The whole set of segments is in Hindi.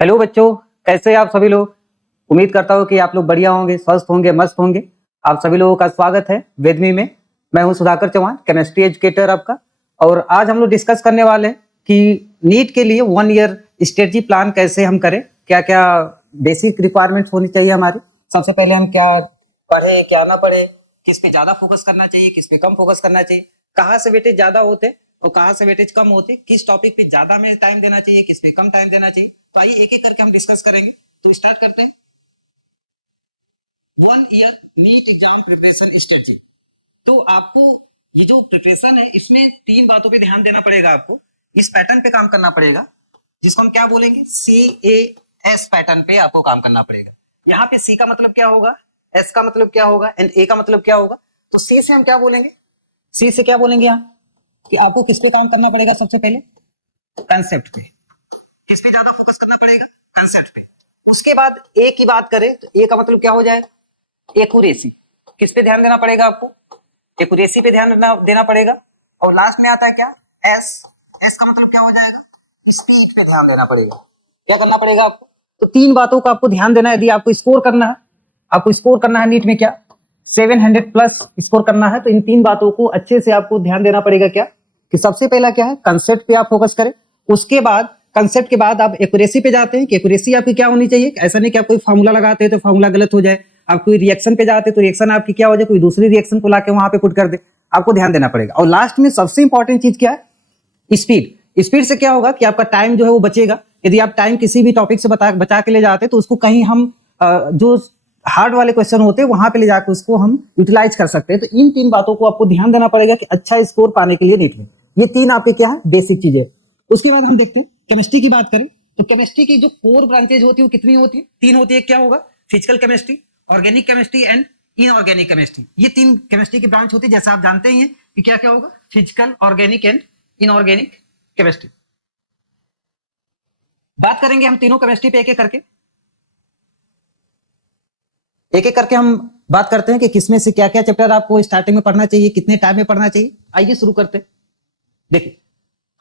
हेलो बच्चों, कैसे हैं आप सभी लोग। उम्मीद करता हूँ कि आप लोग बढ़िया होंगे, स्वस्थ होंगे, मस्त होंगे। आप सभी लोगों का स्वागत है वेदमी में। मैं हूँ सुधाकर चौहान, केमिस्ट्री एजुकेटर आपका। और आज हम लोग डिस्कस करने वाले हैं कि नीट के लिए 1 ईयर स्ट्रेटजी प्लान कैसे हम करें, क्या क्या बेसिक रिक्वायरमेंट्स होनी चाहिए हमारी। सबसे पहले हम क्या पढ़े, क्या ना पढ़े, किस पे ज्यादा फोकस करना चाहिए, किस पे कम फोकस करना चाहिए, कहाँ से वेटेज ज्यादा होते और कहाँ से वेटेज कम होते, किस टॉपिक पे ज्यादा हमें टाइम देना चाहिए, किस पे कम टाइम देना चाहिए। तो आइए एक एक करके हम डिस्कस करेंगे। तो स्टार्ट करते हैं। 1 year NEET exam preparation strategy. तो आपको ये जो प्रिपरेशन है इसमें 3 बातों पे ध्यान देना पड़ेगा। आपको इस पैटर्न पे काम करना पड़ेगा जिसको हम क्या बोलेंगे, CAS पैटर्न पे आपको काम करना पड़ेगा। यहाँ पे C का मतलब क्या होगा, S का मतलब क्या होगा एंड A का मतलब क्या होगा। तो C से हम क्या बोलेंगे, C से क्या बोलेंगे यहाँ कि आपको किस पे काम करना पड़ेगा। सबसे पहले कंसेप्ट पे, किस पे ज्यादा फोकस करना पड़ेगा, कंसेप्ट पे। उसके बाद ए की बात करें तो ए का मतलब क्या हो जाएगा, एक्यूरेसी। किस पे ध्यान देना पड़ेगा आपको, एक्यूरेसी पे ध्यान देना पड़ेगा। और लास्ट में आता है क्या, एस। एस का मतलब क्या हो जाएगा, स्पीड पे ध्यान देना पड़ेगा। क्या करना पड़ेगा आपको, तो 3 बातों का आपको ध्यान देना है। यदि आपको स्कोर करना है, आपको स्कोर करना है नीट में क्या 700 प्लस स्कोर करना है, तो इन 3 बातों को अच्छे से आपको ध्यान देना पड़ेगा। क्या कि सबसे पहला क्या है, कंसेप्ट पे आप फोकस करें। उसके बाद कंसेप्ट के बाद आप एक्यूरेसी पे जाते हैं कि एक्यूरेसी आपकी क्या होनी चाहिए। ऐसा नहीं कि आप कोई फार्मूला लगाते हैं तो फार्मूला गलत हो जाए। आप कोई रिएक्शन पे जाते हैं तो रिएक्शन आपकी क्या हो जाए, कोई दूसरी रिएक्शन को लाके वहां पे पुट कर दे। आपको ध्यान देना पड़ेगा। और लास्ट में सबसे इंपॉर्टेंट चीज क्या है, स्पीड। स्पीड से क्या होगा कि आपका टाइम जो है वो बचेगा। यदि आप टाइम किसी भी टॉपिक से बचा के ले जाते हैं तो उसको कहीं हम जो हार्ड वाले क्वेश्चन होते हैं वहां पे ले जाकर उसको हम यूटिलाइज कर सकते हैं। तो इन 3 बातों को आपको ध्यान देना पड़ेगा कि अच्छा स्कोर पाने के लिए नीट में ये 3 आपके क्या है, बेसिक चीजें। उसके बाद हम देखते हैं केमिस्ट्री की बात करें तो केमिस्ट्री की जो 4 ब्रांचेज होती है वो कितनी होती है, 3 होती है। क्या होगा, physical chemistry, organic chemistry and inorganic chemistry. ये 3 केमिस्ट्री की ब्रांच होती है। जैसा आप जानते ही हैं कि क्या क्या होगा, physical, organic and inorganic chemistry. बात करेंगे हम तीनों केमिस्ट्री पे एक एक करके हम बात करते हैं कि किसमें से क्या क्या चैप्टर आपको स्टार्टिंग में पढ़ना चाहिए, कितने टाइम में पढ़ना चाहिए। आइए शुरू करते हैं। देखिए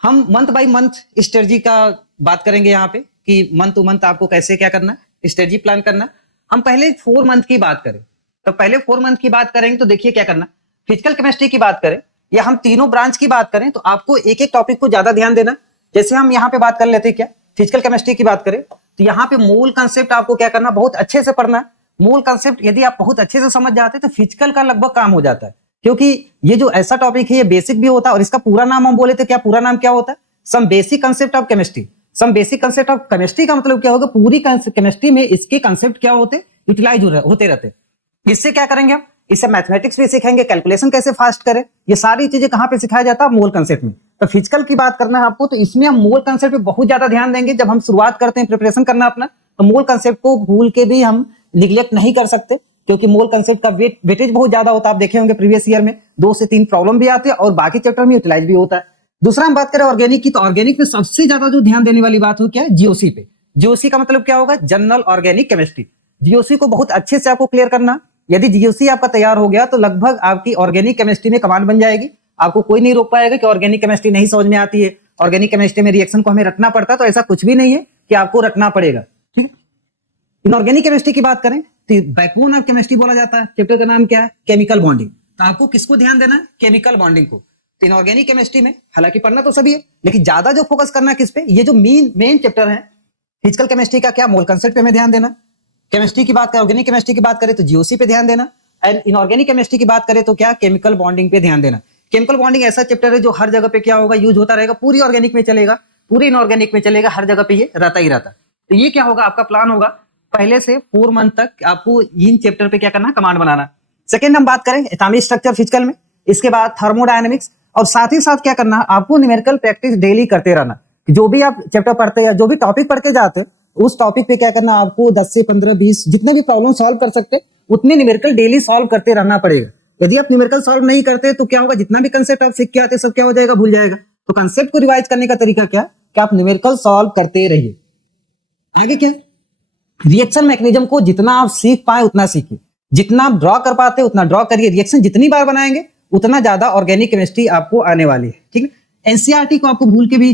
हम मंथ बाय मंथ स्ट्रेटजी का बात करेंगे यहाँ पे कि मंथ टू मंथ आपको कैसे क्या करना, स्ट्रेटजी प्लान करना। हम पहले 4 मंथ की बात करें तो पहले 4 मंथ की बात करेंगे तो देखिए क्या करना। फिजिकल केमिस्ट्री की बात करें या हम तीनों ब्रांच की बात करें तो आपको एक एक टॉपिक को ज्यादा ध्यान देना। जैसे हम यहाँ पे बात कर लेते हैं क्या, फिजिकल केमिस्ट्री की बात करें तो यहाँ पे मूल कंसेप्ट आपको क्या करना, बहुत अच्छे से पढ़ना है। मूल कंसेप्ट यदि आप बहुत अच्छे से समझ जाते हैं तो फिजिकल का लगभग काम हो जाता है। क्योंकि ये जो ऐसा टॉपिक है ये बेसिक भी होता है और इसका पूरा नाम हम बोले तो क्या पूरा नाम क्या होता है, some basic concept of chemistry. Some basic concept of chemistry का मतलब क्या होगा, पूरी केमिस्ट्री में इसके कंसेप्ट क्या होते, यूटिलाइज होते रहते। इससे क्या करेंगे हम, इससे मैथमेटिक्स भी सीखेंगे, कैलकुलेशन कैसे फास्ट करें, ये सारी चीजें कहां पे सिखाया जाता है, मोल कंसेप्ट में। तो फिजिकल की बात करना है आपको तो इसमें हम मोल कंसेप्ट पे बहुत ज्यादा ध्यान देंगे। जब हम शुरुआत करते हैं प्रिपरेशन करना अपना तो मोल कंसेप्ट को भूल के भी हम निग्लेक्ट नहीं कर सकते क्योंकि मोल कंसेप्ट का वेटेज बहुत ज्यादा होता है। आप देखे होंगे प्रीवियस ईयर में 2 से 3 प्रॉब्लम भी आते हैं और बाकी चैप्टर में यूटिलाइज भी होता है। दूसरा हम बात करें ऑर्गेनिक की तो ऑर्गेनिक में सबसे ज्यादा जो ध्यान देने वाली बात हो क्या है, जीओसी पे। जीओसी का मतलब क्या होगा, जनरल ऑर्गेनिक केमिस्ट्री। जीओसी को बहुत अच्छे से आपको क्लियर करना। यदि जीओसी आपका तैयार हो गया तो लगभग आपकी ऑर्गेनिक केमिस्ट्री में कमांड बन जाएगी। आपको कोई नहीं रोक पाएगा कि ऑर्गेनिक केमिस्ट्री नहीं समझ में आती है, ऑर्गेनिक केमिस्ट्री में रिएक्शन को हमें रटना पड़ता है। तो ऐसा कुछ भी नहीं है कि आपको रटना पड़ेगा। ठीक है, इनऑर्गेनिक केमिस्ट्री की बात करें तो बैकबोन ऑफ केमिस्ट्री बोला जाता है। चैप्टर का नाम क्या है, केमिकल बॉन्डिंग। तो आपको किसको ध्यान देना है, केमिकल बॉन्डिंग को। तो इनऑर्गेनिक केमिस्ट्री में हालांकि पढ़ना तो सभी है लेकिन ज्यादा जो फोकस करना है किस पे, ये जो मेन चैप्टर है फिजिकल केमिस्ट्री का क्या, मोल कंसेप्ट पे हमें ध्यान देना। केमिस्ट्री की बात करें, ऑर्गेनिक केमिस्ट्री की बात करें तो जीओसी पे ध्यान देना। एंड इनऑर्गेनिक केमिस्ट्री की बात करें तो क्या, केमिकल बॉन्डिंग पे ध्यान देना। केमिकल बॉन्डिंग ऐसा चैप्टर है जो हर जगह पे क्या होगा, यूज होता रहेगा। पूरी ऑर्गेनिक में चलेगा, पूरी इनऑर्गेनिक में चलेगा, हर जगह पे ये रहता ही रहता। तो ये क्या होगा, आपका प्लान होगा पहले से 4 मंथ तक आपको इन चैप्टर पे क्या करना, कमांड बनाना। सेकेंड हम बात करें एटॉमिक स्ट्रक्चर फिजिकल में, इसके बाद थर्मोडायनेमिक्स। और साथ ही साथ क्या करना, आपको न्यूमेरिकल प्रैक्टिस डेली करते रहना। जो भी आप चैप्टर पढ़ते हैं, जो भी टॉपिक पढ़ के जाते हैं उस टॉपिक पे क्या करना, आपको 10 से 15 20 जितने भी प्रॉब्लम सॉल्व कर सकते उतने न्यूमेरिकल डेली सॉल्व करते रहना पड़ेगा। यदि आप न्यूमेरिकल सॉल्व नहीं करते तो क्या होगा, जितना भी कंसेप्ट आप सीख के आते सब क्या हो जाएगा, भूल जाएगा। तो कंसेप्ट को रिवाइज करने का तरीका क्या, कि आप न्यूमेरिकल सॉल्व करते रहिए। आगे क्या, रिएक्शन मैकेनिज्म को जितना आप सीख पाए उतना सीखिए, जितना आप ड्रॉ कर पाते उतना ड्रॉ करिए। रिएक्शन जितनी बार बनाएंगे उतना ज्यादा ऑर्गेनिक केमिस्ट्री आपको आने वाली है। ठीक है, एनसीईआरटी को आपको भूल के भी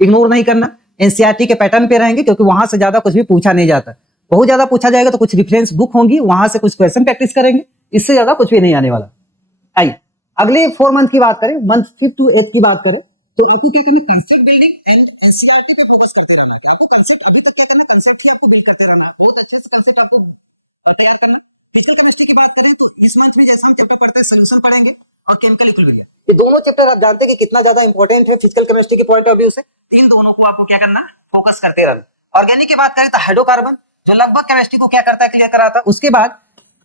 इग्नोर नहीं करना। एनसीईआरटी के पैटर्न पे रहेंगे, क्योंकि वहां से ज्यादा कुछ भी पूछा नहीं जाता। बहुत ज्यादा पूछा जाएगा तो कुछ रेफरेंस बुक होंगी, वहां से कुछ क्वेश्चन प्रैक्टिस करेंगे, इससे ज्यादा कुछ भी नहीं आने वाला। आइए अगले 4 मंथ की बात करें, मंथ 5 to 8 की बात करें, तो आपको क्या करना, कंसेप्ट बिल्डिंग एंड एनसीईआरटी पे फोकस करते रहना। तो आपको कंसेप्ट अभी तक क्या करना, कंसेप्ट ही आपको बिल्ड करते रहना, बहुत अच्छे से कंसेप्ट आपको तैयार करना। फिजिकल केमिस्ट्री की बात करें तो इस मंथ में जैसे हम चैप्टर पढ़ते हैं सोल्यूशन पढ़ेंगे और केमिकल इक्विलिब्रियम, ये दोनों चैप्टर आप जानते हैं कि कितना ज्यादा इंपॉर्टेंट है फिजिकल केमिस्ट्री के पॉइंट ऑफ व्यू से। इन दोनों को आपको क्या करना, फोकस करते रहना। ऑर्गेनिक की बात करें तो हाइड्रोकार्बन जो लगभग केमिस्ट्री को क्या करता है, क्लियर कराता है। उसके बाद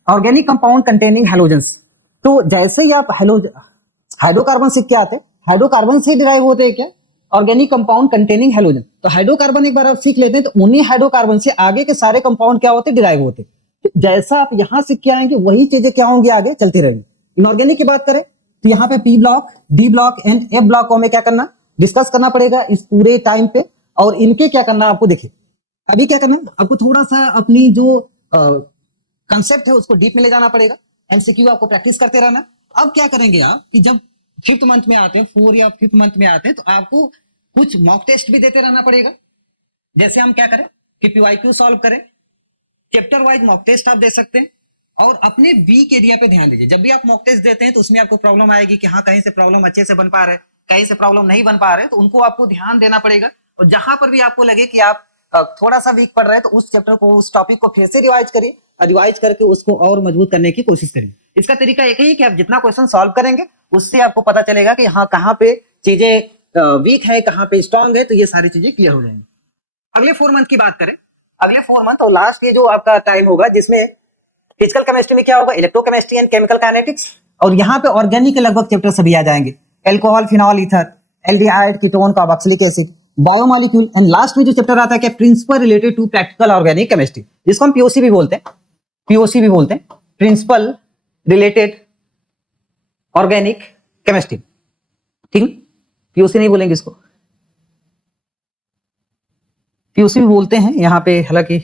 ऑर्गेनिक कंपाउंड कंटेनिंग हैलोजेंस, तो जैसे ही आप हाइड्रोकार्बन से क्या आते हैं, हाइड्रोकार्बन से डिराइव होते हैं क्या, ऑर्गेनिक कंपाउंड कंटेनिंग हैलोजन। तो हाइड्रोकार्बन एक बार आप सीख लेते हैं तो उन्हीं हाइड्रोकार्बन से आगे के सारे कंपाउंड क्या होते हैं, डिराइव होते हैं। जैसा आप यहां से क्या आएंगे वही चीजें क्या होंगी, आगे चलती रहेंगी। इनऑर्गेनिक की बात करें तो यहाँ पे P block, D block and F block को हमें क्या करना, डिस्कस करना पड़ेगा इस पूरे टाइम पे। और इनके क्या करना आपको, देखिए अभी क्या करना, आपको थोड़ा सा अपनी जो कंसेप्ट है उसको डीप में ले जाना पड़ेगा। एमसीक्यू आपको प्रैक्टिस करते रहना। अब क्या करेंगे आप कि जब 5th मंथ में आते हैं, 4 या 5th मंथ में आते हैं, तो आपको कुछ मॉक टेस्ट भी देते रहना पड़ेगा। जैसे हम क्या करें कि पीवाईक्यू सॉल्व करें, चैप्टर वाइज मॉक टेस्ट आप दे सकते हैं। और अपने वीक एरिया पे ध्यान दीजिए। जब भी आप मॉक टेस्ट देते हैं तो उसमें आपको प्रॉब्लम आएगी कि हाँ कहीं से प्रॉब्लम अच्छे से बन पा रहे हैं, कहीं से प्रॉब्लम नहीं बन पा रहे, तो उनको आपको ध्यान देना पड़ेगा। और जहां पर भी आपको लगे कि आप थोड़ा सा वीक पड़ रहे हैं तो उस चैप्टर को, उस टॉपिक को फिर से रिवाइज करिए, रिवाइज करके उसको और मजबूत करने की कोशिश करिए। इसका तरीका एक ही है कि आप जितना क्वेश्चन सॉल्व करेंगे उससे आपको पता चलेगा कि हाँ कहाँ पे चीजें वीक है, कहाँ पे स्ट्रांग है, तो ये सारी चीजें क्लियर हो जाएंगी। अगले 4 मंथ की बात करें, अगले 4 मंथ और लास्ट ये जो आपका टाइम होगा जिसमें फिजिकल केमिस्ट्री में क्या होगा, इलेक्ट्रोकेमिस्ट्री एंड केमिकल काइनेटिक्स। और यहाँ पे ऑर्गेनिक के लगभग चैप्टर सभी आ जाएंगे, alcohol, phenol, ether, aldehyde, ketone, carboxylic acid, biomolecule. And last में जो चैप्टर आता है क्या, principle related to practical organic chemistry, जिसको हम पीओसी भी बोलते हैं, पीओसी भी बोलते हैं, प्रिंसिपल रिलेटेड ऑर्गेनिक केमिस्ट्री। ठीक, पीओसी नहीं बोलेंगे इसको, पीओसी भी बोलते हैं यहाँ पे, हालांकि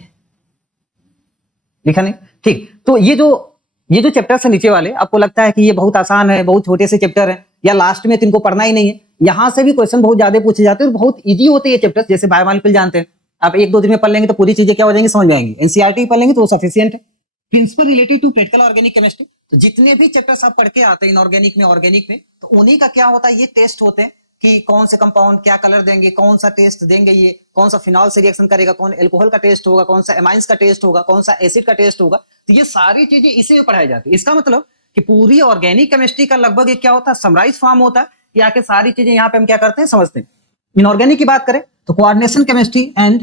लिखा नहीं। ठीक, तो ये जो चैप्टर्स है नीचे वाले, आपको लगता है कि ये बहुत आसान है, बहुत छोटे से चैप्टर है, या लास्ट में तो इनको पढ़ना ही नहीं है, यहां से भी क्वेश्चन बहुत ज्यादा पूछे जाते हैं और बहुत इजी होते हैं ये चैप्टर्स। जैसे बायोमॉलिक्यूल जानते हैं, आप 1-2 दिन में पढ़ लेंगे तो पूरी चीजें क्या हो जाएंगी, समझ में आएंगी। एनसीईआरटी पढ़ लेंगे तो वो सफिशिएंट है। Principle related to practical organic chemistry, तो जितने भी चैप्टर्स आप पढ़ के आते हैं इनऑर्गेनिक में, ऑर्गेनिक में, तो उन्हीं का क्या होता है, ये टेस्ट होते हैं कि कौन से कंपाउंड क्या कलर देंगे, कौन सा टेस्ट देंगे, ये कौन सा फिनॉल से रिएक्शन करेगा, कौन एल्कोहल का टेस्ट होगा, कौन सा एमाइंस का टेस्ट होगा, कौन सा एसिड का टेस्ट होगा। तो ये सारी चीजें इसी में पढ़ाई जाती है। इसका मतलब कि पूरी ऑर्गेनिक केमिस्ट्री का लगभग एक क्या होता है, समराइज फॉर्म होता है कि आके सारी चीजें यहाँ पे हम क्या करते हैं, समझते हैं। इनऑर्गेनिक की बात करें तो coordination chemistry and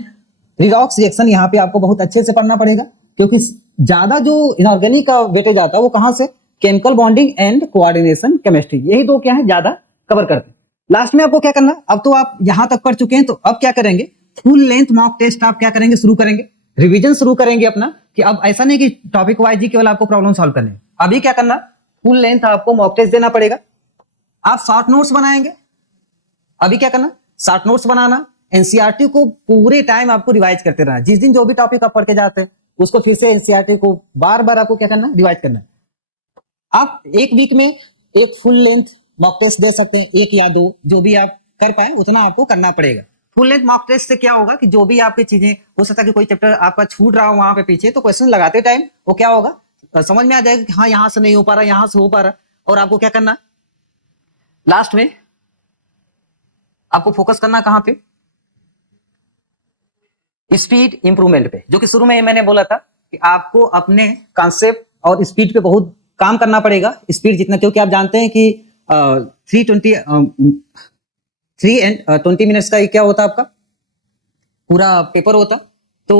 redox reaction यहाँ पे आपको बहुत अच्छे से पढ़ना पड़ेगा, क्योंकि ज्यादा जो इनऑर्गेनिक का वेटेज आता है वो कहां से, chemical bonding and coordination chemistry, यही दो क्या है ज्यादा कवर करते हैं। लास्ट में आपको क्या करना, अब तो आप यहां तक पढ़ चुके हैं, तो अब क्या करेंगे, फुल लेंथ मॉक टेस्ट आप क्या करेंगे, शुरू करेंगे, रिवीजन शुरू करेंगे अपना। कि अब ऐसा नहीं कि टॉपिक वाइज ही केवल आपको प्रॉब्लम सॉल्व करने, अभी क्या करना, फुल लेंथ आपको मॉक टेस्ट देना पड़ेगा। आप शॉर्ट नोट्स बनाएंगे, अभी क्या करना, शॉर्ट नोट्स बनाना, एनसीईआरटी को पूरे टाइम आपको रिवाइज करते रहना। जिस दिन जो भी टॉपिक आप पढ़ के जाते हैं उसको फिर से एनसीईआरटी को बार बार आपको क्या करना, रिवाइज करना। आप एक वीक में एक फुल लेंथ मॉक टेस्ट दे सकते हैं, 1 या 2, जो भी आप कर पाए उतना आपको करना पड़ेगा। फुल लेंथ मॉक टेस्ट से क्या होगा कि जो भी आपकी चीजें, हो सकता है कि कोई चैप्टर आपका छूट रहा हो वहां पे पीछे, तो क्वेश्चन लगाते टाइम वो क्या होगा, समझ में आ जाएगा कि हाँ यहां से नहीं हो पा रहा, यहां से हो पा रहा। और आपको क्या करना, लास्ट में आपको फोकस करना कहां पे, स्पीड इंप्रूवमेंट पे, जो कि शुरू में मैंने बोला था कि आपको अपने कॉन्सेप्ट और स्पीड पे बहुत काम करना पड़ेगा। स्पीड जितना, क्योंकि आप जानते हैं कि 3 मिनट्स का क्या होता है आपका पूरा पेपर होता, तो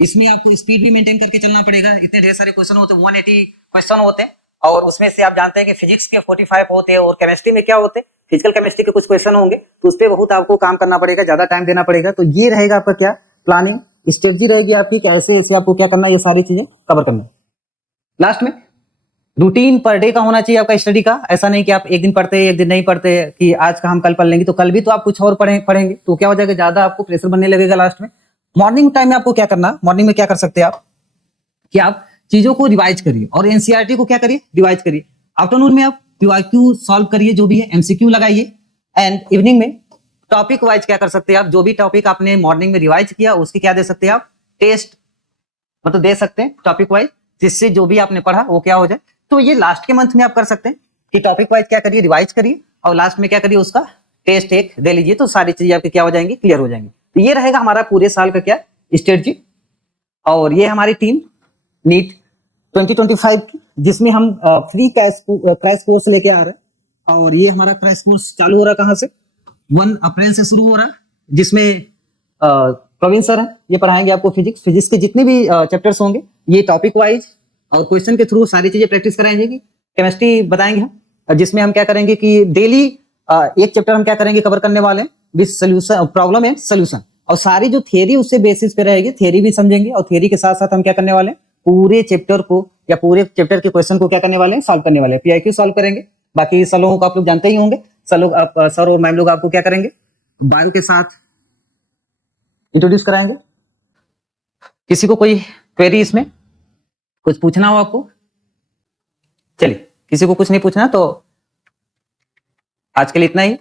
इसमें आपको स्पीड भी मेंटेन करके चलना पड़ेगा। इतने ढेर सारे क्वेश्चन होते हैं, 180 क्वेश्चन होते हैं, और उसमें से आप जानते हैं कि फिजिक्स के 45 होते हैं, और केमिस्ट्री में क्या होते हैं, फिजिकल केमिस्ट्री के कुछ क्वेश्चन होंगे, तो उस पर बहुत आपको काम करना पड़ेगा, ज्यादा टाइम देना पड़ेगा। तो ये रहेगा आपका क्या प्लानिंग स्ट्रेटजी रहेगी आपकी, कैसे ऐसे आपको क्या करना, ये सारी चीजें कवर करना। लास्ट में रूटीन पर डे का होना चाहिए आपका स्टडी का। ऐसा नहीं कि आप एक दिन पढ़ते एक दिन नहीं पढ़ते, कि आज का हम कल पढ़ लेंगे, तो कल भी तो आप कुछ और पढ़ेंगे, तो क्या हो जाएगा, ज्यादा आपको प्रेशर बनने लगेगा लास्ट में। मॉर्निंग टाइम में आपको क्या करना, मॉर्निंग में क्या कर सकते हैं आप कि आप चीजों को रिवाइज करिए और एनसीईआरटी को क्या करिए, रिवाइज करिए। आफ्टरनून में आप पीवाईक्यू सॉल्व करिए, जो भी है एमसीक्यू लगाइए, एंड इवनिंग में टॉपिक वाइज क्या कर सकते हैं आप, जो भी टॉपिक आपने मॉर्निंग में रिवाइज किया उसकी क्या दे सकते हैं आप, टेस्ट मतलब दे सकते हैं टॉपिक वाइज, जिससे जो भी आपने पढ़ा वो क्या हो जाए। तो ये लास्ट के मंथ में आप कर सकते हैं कि टॉपिक वाइज क्या करिए, रिवाइज करिए और लास्ट में क्या करिए, उसका टेस्ट एक दे लीजिए, तो सारी चीजें आपकी क्या हो जाएंगी, क्लियर हो जाएंगी। तो ये रहेगा हमारा पूरे साल का क्या स्ट्रेटजी। और ये हमारी टीम नीट 2025 की, जिसमें हम फ्री क्रैश कोर्स लेके आ रहे हैं। और ये हमारा क्रैश कोर्स चालू हो रहा है कहाँ से, 1 अप्रैल से शुरू हो रहा है, जिसमें प्रवीण सर हैं, ये पढ़ाएंगे आपको फिजिक्स के जितने भी चैप्टर्स होंगे ये टॉपिक वाइज और क्वेश्चन के थ्रू सारी चीजें प्रैक्टिस कराएंगे। केमिस्ट्री बताएंगे हम, जिसमें हम क्या करेंगे कि डेली एक चैप्टर हम क्या करेंगे, कवर करने वाले हैं with solution, problem and solution. और सारी जो थियरी उससे बेसिस पे रहेगी, थियरी भी समझेंगे और थियरी के साथ साथ हम क्या करने वाले हैं, पूरे चैप्टर को या पूरे चैप्टर के क्वेश्चन को क्या करने वाले हैं, सॉल्व करने वाले हैं, पीआईक्यू सॉल्व करेंगे। बाकी सर लोगों को आप लोग जानते ही होंगे, सर और मैम लोग आपको क्या करेंगे, बायो के साथ इंट्रोड्यूस कराएंगे। किसी को कोई क्वेरी इसमें कुछ पूछना हो आपको, चलिए किसी को कुछ नहीं पूछना तो आज के लिए इतना ही।